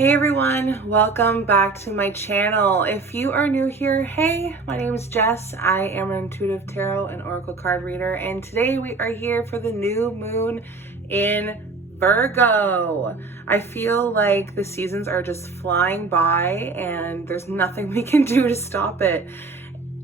Hey everyone, welcome back to my channel. If you are new here, hey, my name is Jess. I am an intuitive tarot and oracle card reader, and today we are here for the new moon in Virgo. I feel like the seasons are just flying by and there's nothing we can do to stop it,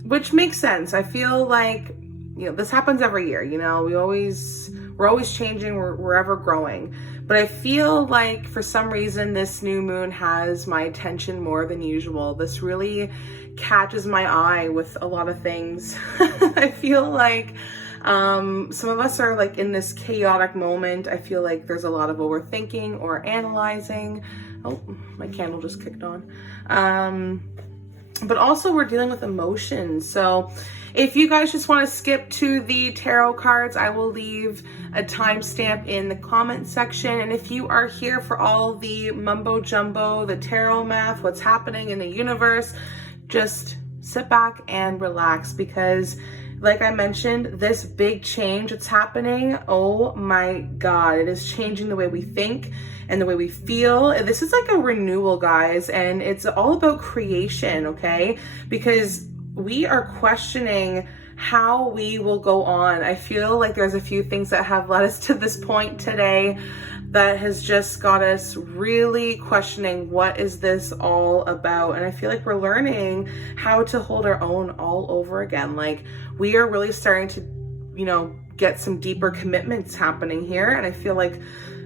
which makes sense. I feel like, this happens every year, we're always changing, we're ever growing. But I feel like for some reason this new moon has my attention more than usual. This really catches my eye with a lot of things. I feel like some of us are like in this chaotic moment. I feel like there's a lot of overthinking or analyzing. Oh, my candle just kicked on. But also we're dealing with emotions. So if you guys just want to skip to the tarot cards, I will leave a timestamp in the comment section. And if you are here for all the mumbo jumbo, the tarot math, what's happening in the universe, just sit back and relax, because like I mentioned, this big change that's happening, oh my God, it is changing the way we think and the way we feel. This is like a renewal, guys, and it's all about creation, okay? Because we are questioning how we will go on. I feel like there's a few things that have led us to this point today that has just got us really questioning, what is this all about? And I feel like we're learning how to hold our own all over again. Like, we are really starting to, get some deeper commitments happening here. And I feel like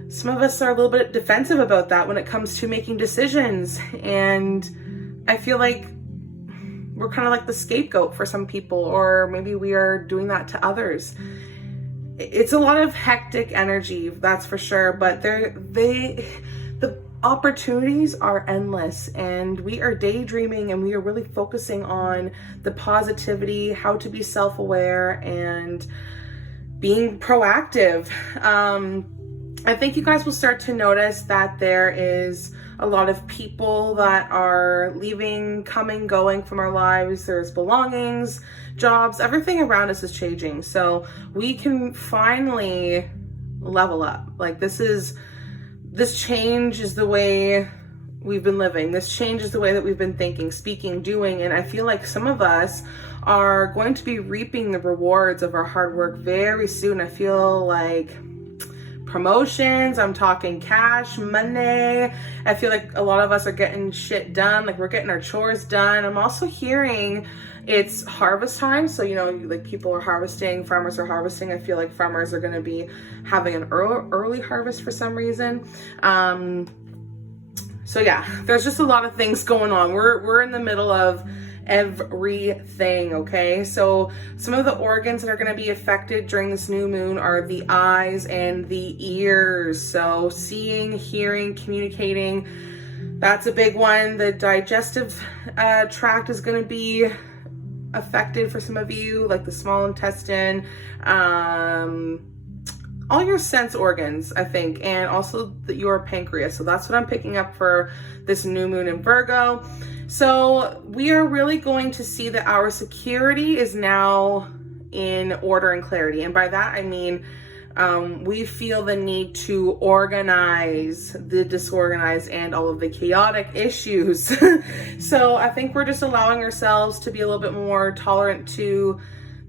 some of us are a little bit defensive about that when it comes to making decisions. And I feel like we're kind of like the scapegoat for some people, or maybe we are doing that to others. It's a lot of hectic energy, that's for sure, but the opportunities are endless, and we are daydreaming, and we are really focusing on the positivity, how to be self-aware and being proactive. I think you guys will start to notice that there is a lot of people that are leaving, coming, going from our lives. There's belongings, jobs, everything around us is changing. So we can finally level up. Like, this change is the way we've been living. This change is the way that we've been thinking, speaking, doing. And I feel like some of us are going to be reaping the rewards of our hard work very soon. I feel like promotions, I'm talking cash, money. I feel like a lot of us are getting shit done, like we're getting our chores done. I'm also hearing it's harvest time, so like people are harvesting, farmers are harvesting. I feel like farmers are going to be having an early harvest for some reason. So yeah, there's just a lot of things going on. We're in the middle of everything, okay? So some of the organs that are going to be affected during this new moon are the eyes and the ears. So seeing, hearing, communicating, that's a big one. The digestive tract is going to be affected for some of you, like the small intestine, all your sense organs, I think, and also your pancreas. So that's what I'm picking up for this new moon in Virgo. So we are really going to see that our security is now in order and clarity. And by that, I mean, we feel the need to organize the disorganized and all of the chaotic issues. So I think we're just allowing ourselves to be a little bit more tolerant to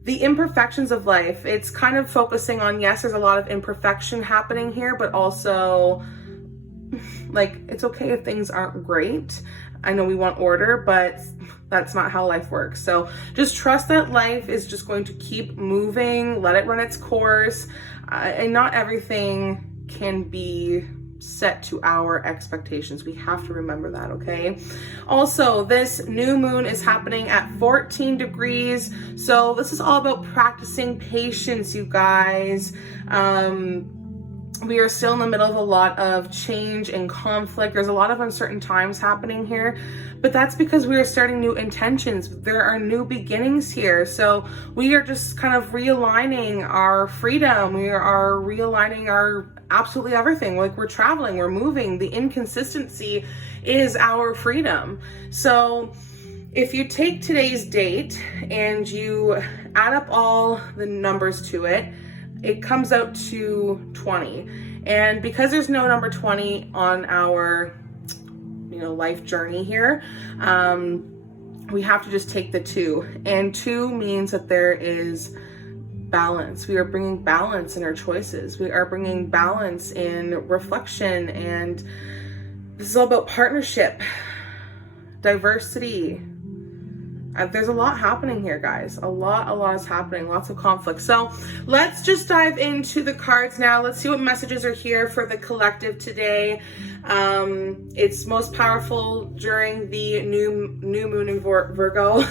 the imperfections of life. It's kind of focusing on, yes, there's a lot of imperfection happening here, but also, like, it's okay if things aren't great. I know we want order, but that's not how life works. So just trust that life is just going to keep moving, let it run its course, and not everything can be set to our expectations. We have to remember that, okay? Also, this new moon is happening at 14 degrees. So this is all about practicing patience, you guys. We are still in the middle of a lot of change and conflict. There's a lot of uncertain times happening here, but that's because we are starting new intentions. There are new beginnings here. So we are just kind of realigning our freedom. We are realigning our absolutely everything. Like, we're traveling, we're moving. The inconsistency is our freedom. So if you take today's date and you add up all the numbers to it, it comes out to 20. And because there's no number 20 on our life journey here. We have to just take the 2, and 2 means that there is balance. We are bringing balance in our choices. We are bringing balance in reflection, and this is all about partnership, diversity. There's a lot happening here, guys. A lot is happening. Lots of conflict. So let's just dive into the cards now. Let's see what messages are here for the collective today. It's most powerful during the new moon in Virgo.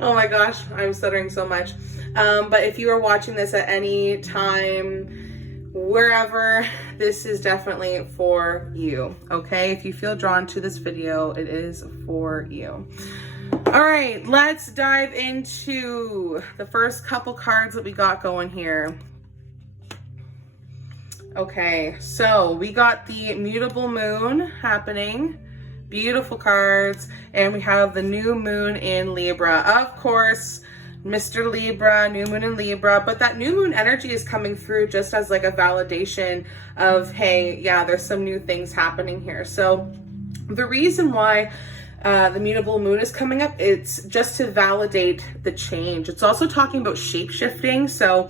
Oh my gosh, I'm stuttering so much. But if you are watching this at any time, wherever, this is definitely for you. Okay, if you feel drawn to this video, it is for you. All right, let's dive into the first couple cards that we got going here. Okay, so we got the mutable moon happening. Beautiful cards. And we have the new moon in Libra. Of course, Mr. Libra, new moon in Libra. But that new moon energy is coming through just as like a validation of, hey, yeah, there's some new things happening here. So the reason why the mutable moon is coming up, it's just to validate the change. It's also talking about shape shifting. So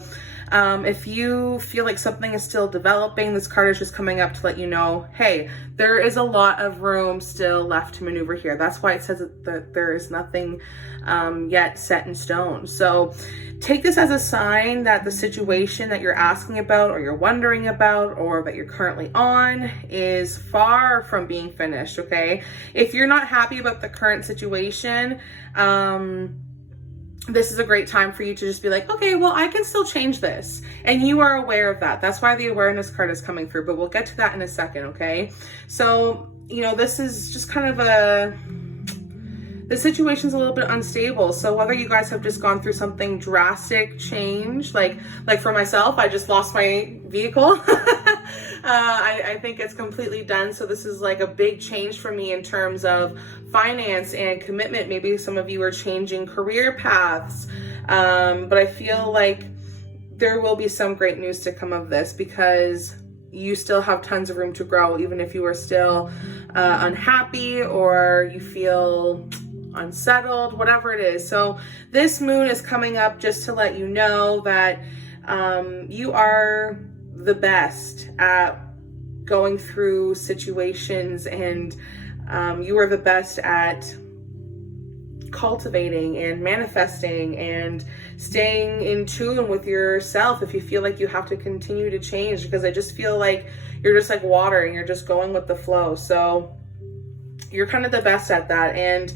if you feel like something is still developing, this card is just coming up to let you know, hey, there is a lot of room still left to maneuver here. That's why it says that there is nothing yet set in stone. So take this as a sign that the situation that you're asking about, or you're wondering about, or that you're currently on is far from being finished, okay? If you're not happy about the current situation, this is a great time for you to just be like, okay, well, I can still change this. And you are aware of that. That's why the awareness card is coming through, but we'll get to that in a second, okay? So, this is just kind of the situation's a little bit unstable. So whether you guys have just gone through something drastic change, like for myself, I just lost my vehicle. I think it's completely done. So this is like a big change for me in terms of finance and commitment. Maybe some of you are changing career paths. But I feel like there will be some great news to come of this, because you still have tons of room to grow, even if you are still unhappy or you feel unsettled, whatever it is. So this moon is coming up just to let you know that you are the best at going through situations, and you are the best at cultivating and manifesting and staying in tune with yourself if you feel like you have to continue to change, because I just feel like you're just like water and you're just going with the flow. So you're kind of the best at that. And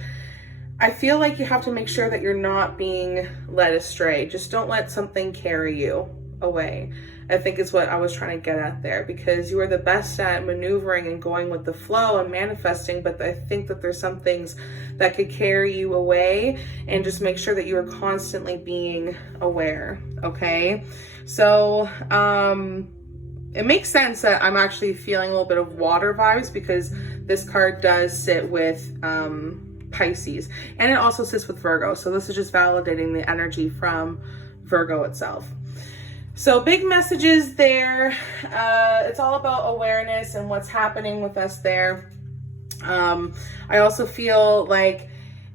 I feel like you have to make sure that you're not being led astray. Just don't let something carry you away, I think is what I was trying to get at there, because you are the best at maneuvering and going with the flow and manifesting, but I think that there's some things that could carry you away, and just make sure that you are constantly being aware, okay? So it makes sense that I'm actually feeling a little bit of water vibes, because this card does sit with Pisces, and it also sits with Virgo. So this is just validating the energy from Virgo itself. So big messages there. It's all about awareness and what's happening with us there. I also feel like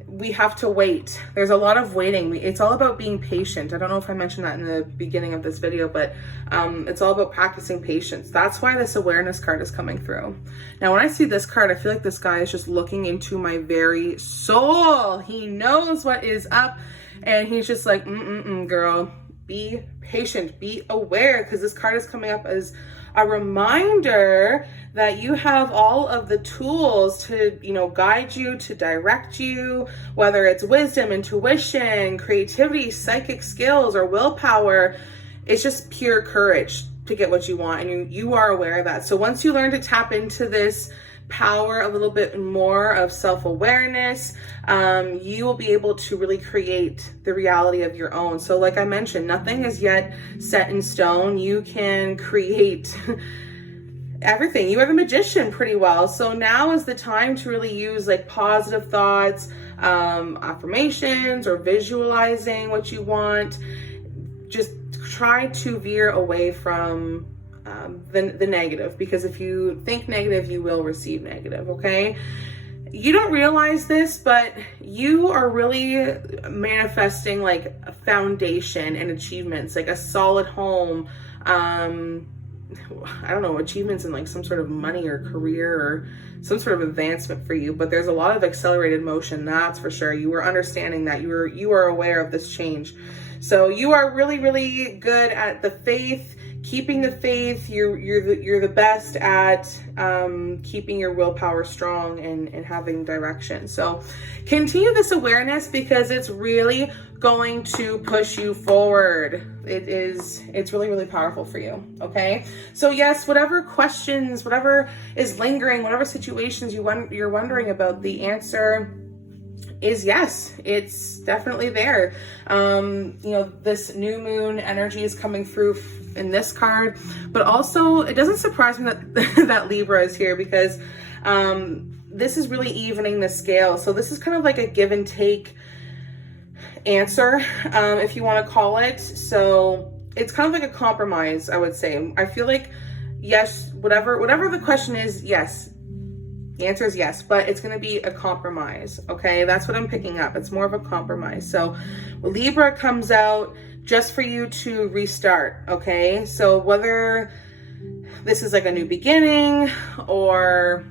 we have to wait. There's a lot of waiting. It's all about being patient. I don't know if I mentioned that in the beginning of this video, but it's all about practicing patience. That's why this awareness card is coming through. Now, when I see this card, I feel like this guy is just looking into my very soul. He knows what is up, and he's just like, girl, be patient, be aware, because this card is coming up as a reminder that you have all of the tools to, guide you, to direct you, whether it's wisdom, intuition, creativity, psychic skills, or willpower. It's just pure courage to get what you want, and you are aware of that. So once you learn to tap into this power a little bit more of self-awareness, you will be able to really create the reality of your own. So like I mentioned, nothing is yet set in stone. You can create everything. You are the magician pretty well. So now is the time to really use like positive thoughts, affirmations, or visualizing what you want. Just try to veer away from the negative, because if you think negative, you will receive negative, okay? You don't realize this, but you are really manifesting like a foundation and achievements, like a solid home, I don't know, achievements in like some sort of money or career or some sort of advancement for you. But there's a lot of accelerated motion, that's for sure. You are understanding that, you are aware of this change. So you are really, really good at the faith, keeping the faith. You're the best at keeping your willpower strong and having direction. So continue this awareness, because it's really going to push you forward. It's really, really powerful for you. Okay. So yes, whatever questions, whatever is lingering, whatever situations you're wondering about, the answer is yes, it's definitely there. You know, this new moon energy is coming through in this card, but also it doesn't surprise me that that Libra is here, because this is really evening the scale. So this is kind of like a give and take answer, if you want to call it. So it's kind of like a compromise, I would say. I feel like yes, whatever the question is, yes. The answer is yes, but it's going to be a compromise, okay? That's what I'm picking up. It's more of a compromise. So Libra comes out just for you to restart, okay? So whether this is like a new beginning or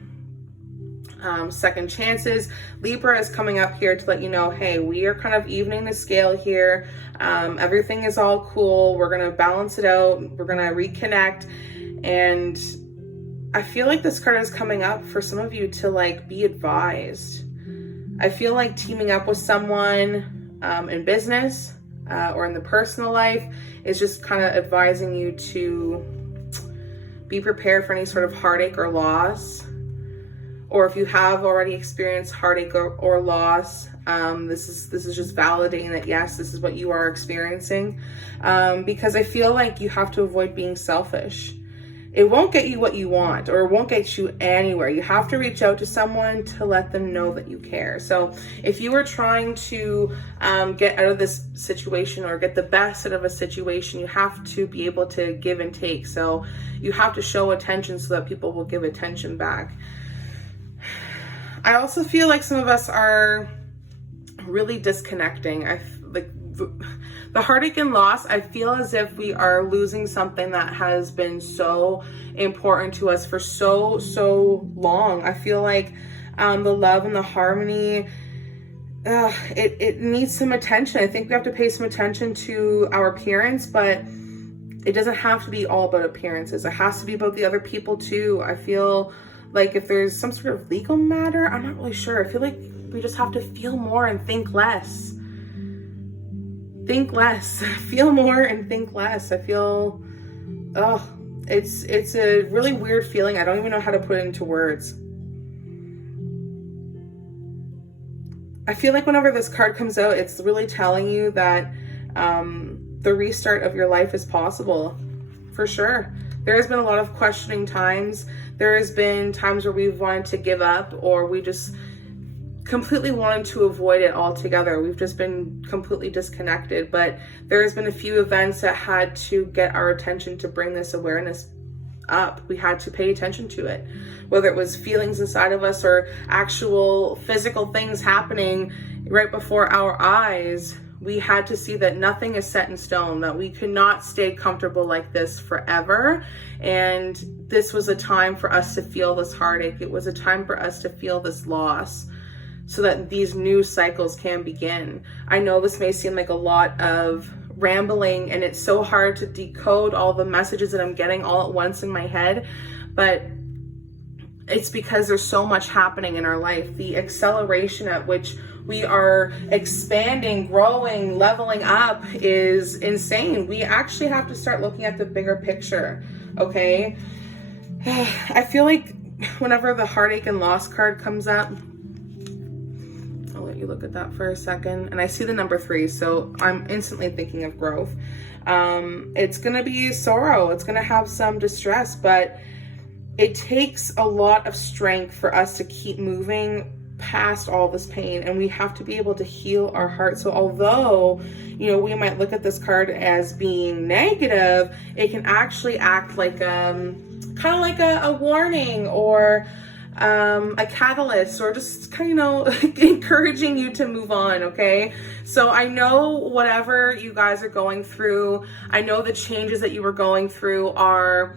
second chances, Libra is coming up here to let you know, hey, we are kind of evening the scale here. Everything is all cool. We're going to balance it out. We're going to reconnect. And I feel like this card is coming up for some of you to like be advised. I feel like teaming up with someone in business or in the personal life is just kind of advising you to be prepared for any sort of heartache or loss. Or if you have already experienced heartache or loss, this is just validating that yes, this is what you are experiencing. Because I feel like you have to avoid being selfish. It won't get you what you want, or it won't get you anywhere. You have to reach out to someone to let them know that you care. So if you are trying to get out of this situation or get the best out of a situation, you have to be able to give and take. So you have to show attention so that people will give attention back. I also feel like some of us are really disconnecting. The heartache and loss, I feel as if we are losing something that has been so important to us for so long. I feel like the love and the harmony, it needs some attention. I think we have to pay some attention to our appearance, but it doesn't have to be all about appearances. It has to be about the other people too. I feel like if there's some sort of legal matter, I'm not really sure. I feel like we just have to feel more and think less. Think less, feel more and think less. I feel, it's a really weird feeling. I don't even know how to put it into words. I feel like whenever this card comes out, it's really telling you that the restart of your life is possible, for sure. There has been a lot of questioning times. There has been times where we've wanted to give up, or we just completely wanted to avoid it altogether. We've just been completely disconnected, but there has been a few events that had to get our attention to bring this awareness up. We had to pay attention to it, whether it was feelings inside of us or actual physical things happening right before our eyes. We had to see that nothing is set in stone, that we could not stay comfortable like this forever. And this was a time for us to feel this heartache. It was a time for us to feel this loss, so that these new cycles can begin. I know this may seem like a lot of rambling, and it's so hard to decode all the messages that I'm getting all at once in my head, but it's because there's so much happening in our life. The acceleration at which we are expanding, growing, leveling up is insane. We actually have to start looking at the bigger picture, okay? I feel like whenever the heartache and loss card comes up, I'll let you look at that for a second. And I see the number 3, so I'm instantly thinking of growth. It's gonna be sorrow. It's gonna have some distress, but it takes a lot of strength for us to keep moving past all this pain, and we have to be able to heal our heart. So although, you know, we might look at this card as being negative, it can actually act like kind of like a warning, or a catalyst, or just kind of, you know, encouraging you to move on. Okay, so I know whatever you guys are going through, I know the changes that you were going through are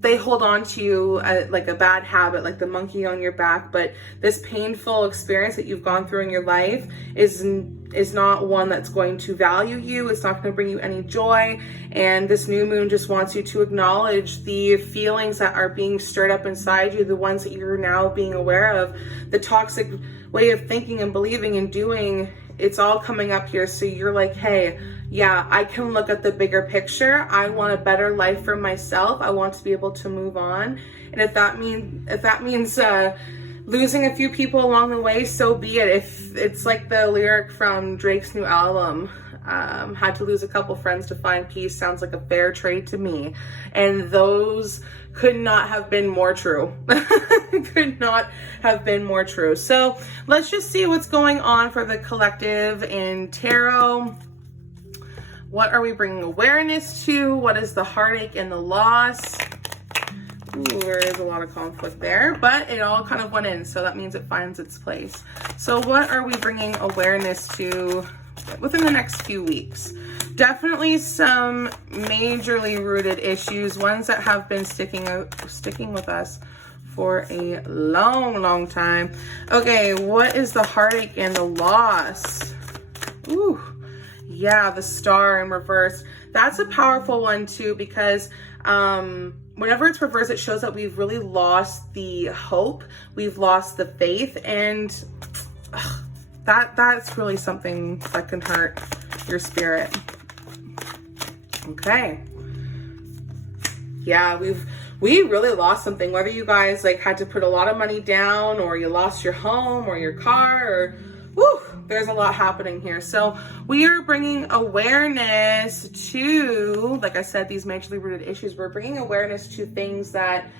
they hold on to you like a bad habit, like the monkey on your back. But this painful experience that you've gone through in your life is not one that's going to value you. It's not going to bring you any joy. And this new moon just wants you to acknowledge the feelings that are being stirred up inside you, the ones that you're now being aware of, the toxic way of thinking and believing and doing. It's all coming up here. So you're like, hey, yeah, I can look at the bigger picture. I want a better life for myself. I want to be able to move on. And if that means losing a few people along the way, so be it. If it's like the lyric from Drake's new album, had to lose a couple friends to find peace, sounds like a fair trade to me. And those could not have been more true. Could not have been more true. So let's just see what's going on for the collective in tarot. What are we bringing awareness to? What is the heartache and the loss? Ooh, there is a lot of conflict there, but it all kind of went in, so that means it finds its place. So what are we bringing awareness to within the next few weeks? Definitely some majorly rooted issues, ones that have been sticking with us for a long time. Okay, what is the heartache and the loss? Ooh, yeah, the Star in reverse. That's a powerful one too, because whenever it's reversed, it shows that we've really lost the hope, we've lost the faith, and that's really something that can hurt your spirit. Okay. Yeah, we really lost something, whether you guys like had to put a lot of money down, or you lost your home or your car, or woo, there's a lot happening here. So we are bringing awareness to, like I said, these majorly rooted issues. We're bringing awareness to things that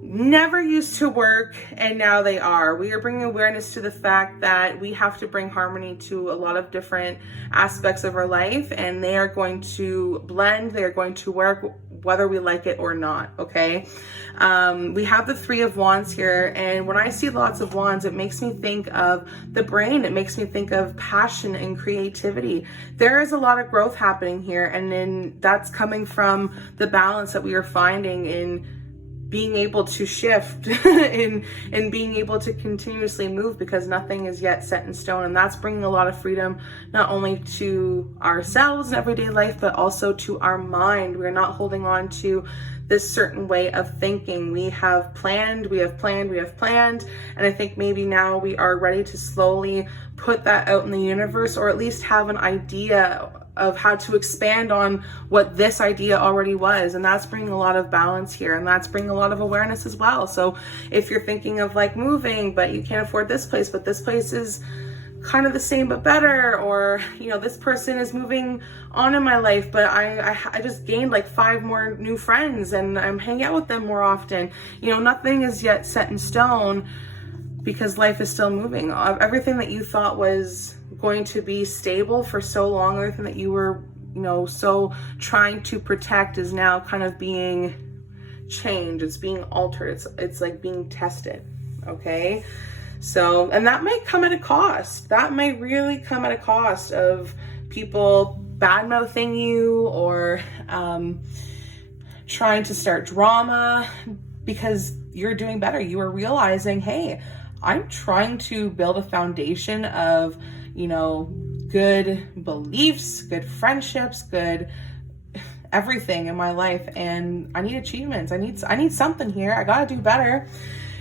never used to work, and now they are. We are bringing awareness to the fact that we have to bring harmony to a lot of different aspects of our life, and they are going to blend, they're going to work whether we like it or not. Okay, we have the Three of Wands here, and when I see lots of wands, it makes me think of the brain. It makes me think of passion and creativity. There is a lot of growth happening here, and then that's coming from the balance that we are finding in being able to shift and being able to continuously move, because nothing is yet set in stone. And that's bringing a lot of freedom, not only to ourselves in everyday life, but also to our mind. We're not holding on to this certain way of thinking. We have planned. And I think maybe now we are ready to slowly put that out in the universe, or at least have an idea of how to expand on what this idea already was. And that's bringing a lot of balance here, and that's bringing a lot of awareness as well. So if you're thinking of like moving, but you can't afford this place, but this place is kind of the same but better, or you know, this person is moving on in my life, but I just gained like 5 more new friends and I'm hanging out with them more often. You know, nothing is yet set in stone, because life is still moving. Everything that you thought was going to be stable for so long, everything that you were, you know, so trying to protect, is now kind of being changed. It's being altered. It's like being tested. Okay, so, and that might come at a cost. That might really come at a cost of people bad-mouthing you, or trying to start drama, because you're doing better. You are realizing, hey, I'm trying to build a foundation of, you know, good beliefs, good friendships, good everything in my life, and I need achievements. I need something here. I gotta do better.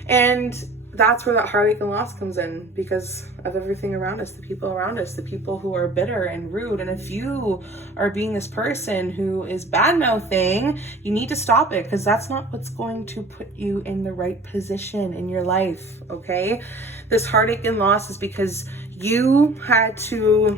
And that's where that heartache and loss comes in, because of everything around us, the people around us, the people who are bitter and rude. And if you are being this person who is bad-mouthing, you need to stop it, because that's not what's going to put you in the right position in your life. Okay, this heartache and loss is because you had to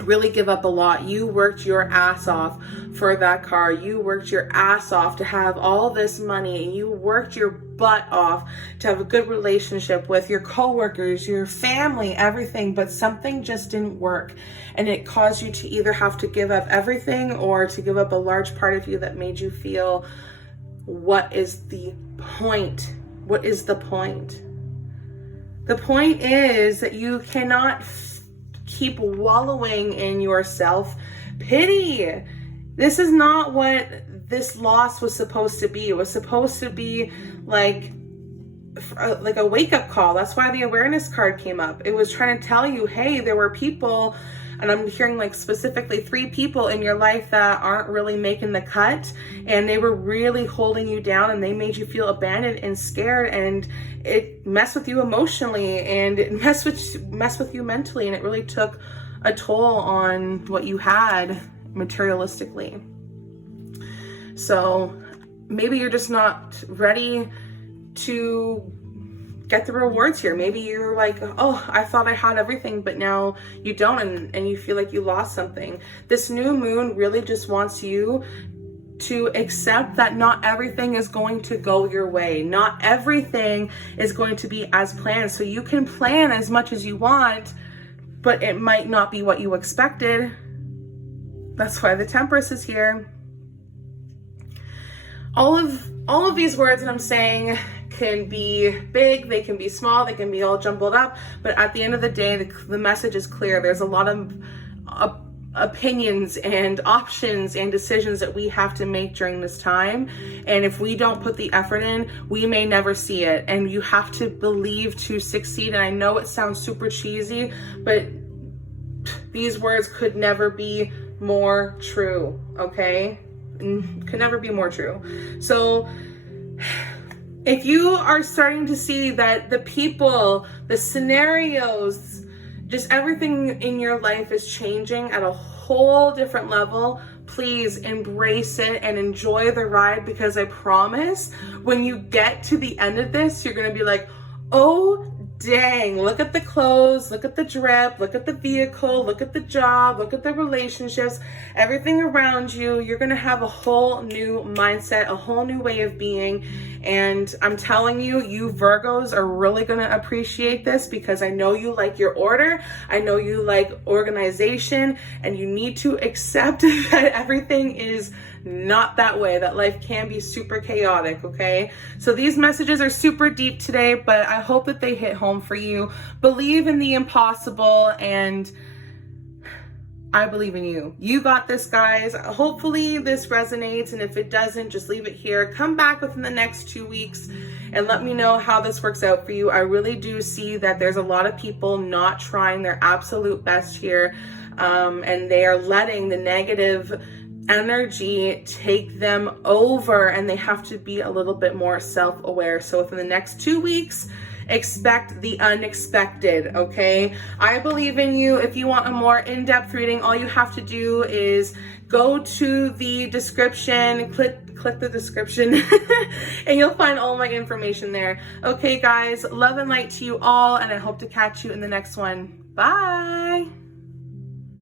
really give up a lot. You worked your ass off for that car. You worked your ass off to have all this money, and you worked your butt off to have a good relationship with your coworkers, your family, everything, but something just didn't work. And it caused you to either have to give up everything or to give up a large part of you that made you feel, what is the point? What is the point? The point is that you cannot keep wallowing in your self-pity. This is not what this loss was supposed to be. It was supposed to be like a wake-up call. That's why the awareness card came up. It was trying to tell you, hey, there were people, and I'm hearing like specifically 3 people in your life that aren't really making the cut, and they were really holding you down, and they made you feel abandoned and scared, and it messed with you emotionally, and it messed with you mentally, and it really took a toll on what you had materialistically. So maybe you're just not ready to get the rewards here. Maybe you're like, oh, I thought I had everything, but now you don't, and you feel like you lost something. This new moon really just wants you to accept that not everything is going to go your way. Not everything is going to be as planned. So you can plan as much as you want, but it might not be what you expected. That's why the Temperance is here. All of these words that I'm saying can be big, they can be small, they can be all jumbled up, but at the end of the day, the message is clear. There's a lot of opinions and options and decisions that we have to make during this time, and if we don't put the effort in, we may never see it. And you have to believe to succeed. And I know it sounds super cheesy, but these words could never be more true, okay? Could never be more true. So if you are starting to see that the people, the scenarios, just everything in your life is changing at a whole different level, please embrace it and enjoy the ride, because I promise when you get to the end of this, you're going to be like, oh, dang, look at the clothes, look at the drip, look at the vehicle, look at the job, look at the relationships, everything around you. You're going to have a whole new mindset, a whole new way of being. And I'm telling you, you Virgos are really going to appreciate this, because I know you like your order. I know you like organization, and you need to accept that everything is not that way, that life can be super chaotic, okay? So these messages are super deep today, but I hope that they hit home for you. Believe in the impossible, and I believe in you. You got this, guys. Hopefully this resonates, and if it doesn't, just leave it here. Come back within the next 2 weeks and let me know how this works out for you. I really do see that there's a lot of people not trying their absolute best here, and they are letting the negative energy take them over, and they have to be a little bit more self-aware. So within the next 2 weeks, expect the unexpected, okay? I believe in you. If you want a more in-depth reading, all you have to do is go to the description, click the description, and you'll find all my information there. Okay, guys, love and light to you all, and I hope to catch you in the next one. Bye.